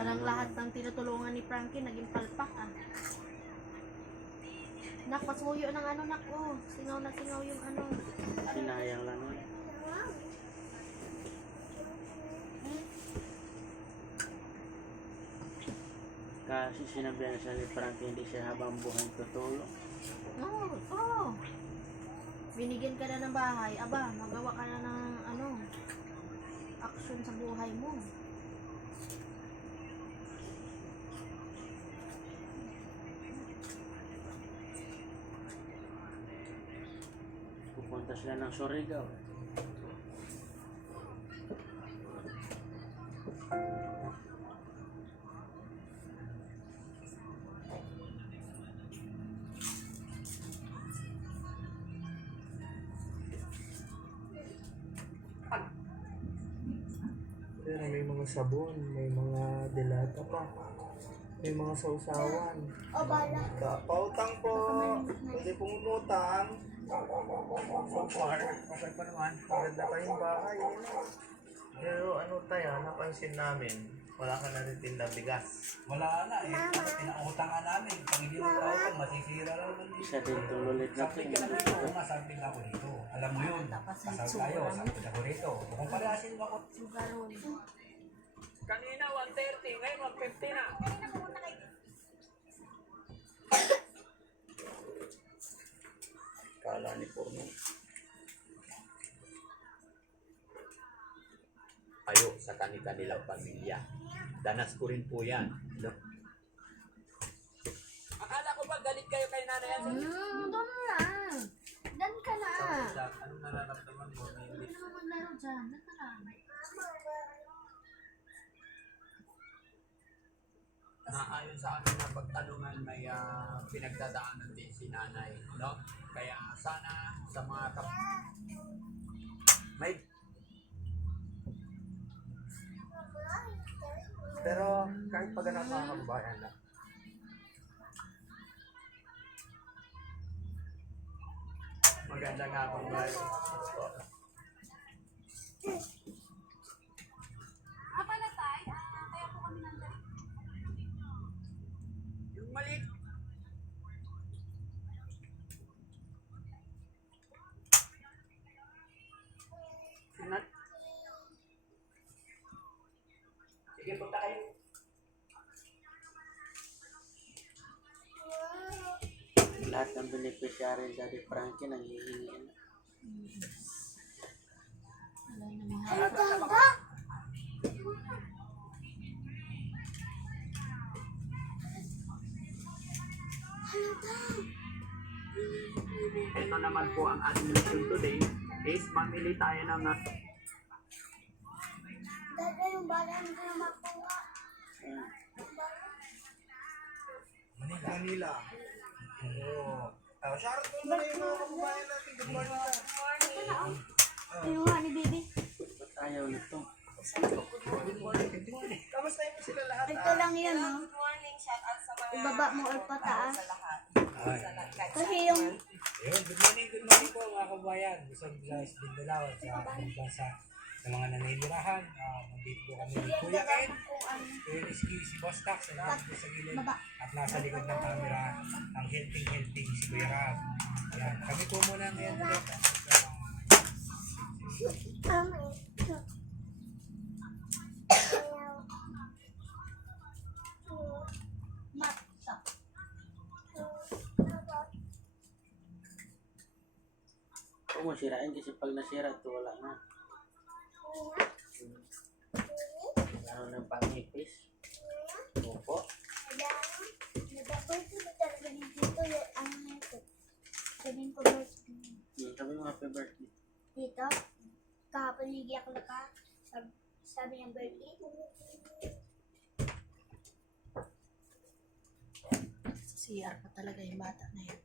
Parang lahat ng tinutulungan ni Frankie naging palpak ah. Nak, pasuyo ng ano nak, oh. Singaw na singaw yung ano. Sinayang lang yun. Kasi sinabihan siya ni Frankie hindi siya habang buhay tutulong. Oo, oh. Binigyan ka na ng bahay, aba, magawa ka na ng ano, action sa buhay mo. Pupunta sila ng Surigao. Pero may mga sabon, may mga delata pa. May mga sausawan. O, bala. Pautang po. Pwede pong umutang. So far, okay pa naman. Maganda pa yung bahay. Pero ano tayo, napansin namin, wala ka na rin tindang bigas. Wala na eh. Pinautang nga namin. Pag hindi mo pautang, masisira lang naman dito. Isa din tululit na Sampling ka na dito. Oo nga, sampling ako dito. Alam mo yun. Kasal tayo, sampling ako dito. Kung palasin mo ako. Sugaron. Kanina 130, ngayon 150 na. Kala ni Purno. Kayo sa kanilang pamilya. Danas ko rin po yan. No? Akala ko ba galit kayo kay nanay yan? Doon na. Dan ka na. Anong nararamdaman mo? Hindi ka naman maglaro dyan. Dan ka na. Ayon sa amin na pagtanungan may pinagdadaanan din si nanay. No? Kaya sana sa mga may Pero kahit pag anak mga kababayan na, maganda nga akong bahay. Apa na tay? Kaya po kami nandun. Yung maliit. Sinat. Sige, punta kayo. Lahat ng beneficiary ni Daddy Frankie nanghihingi na. Wala namang Ito naman po ang ating mission today is mamili tayo ng Dada yung bala hindi na makuha. Manila. Oo. Shoutout mo muna yung mga kababayan natin. Good morning. Kinuha ni Bibi. Ba't ayaw nito? Good morning. Kamusta yung sila lahat? Ito lang yan, no? Good morning, shout out sa mga Ibaba mo or pataas. sa lahat. Kasi yung Ayun, good morning po mga kabayan. Luzon, Visayas, Mindanao at sa ibang bansa sa mga nananirahan. Nandito po kami ni Kuya Ken, Kuya Rizky, si Boss Tax, sa lahat po sa gilid. At nasa likod ng camera, ang helping si Kuya Rab. Yan, kami po muna ngayon ulit. Huwag mo sirain kasi pag nasira ito wala na. Lalo ng pangipis. Opo. Nag-birthday ba talaga ni Tito yung ano na ito? Sabihin ko birthday. Sabi mo happy birthday. Tito, kahapon nagiyak na ka. Sabi niyang birthday. Sa CR pa talaga yung bata na yun.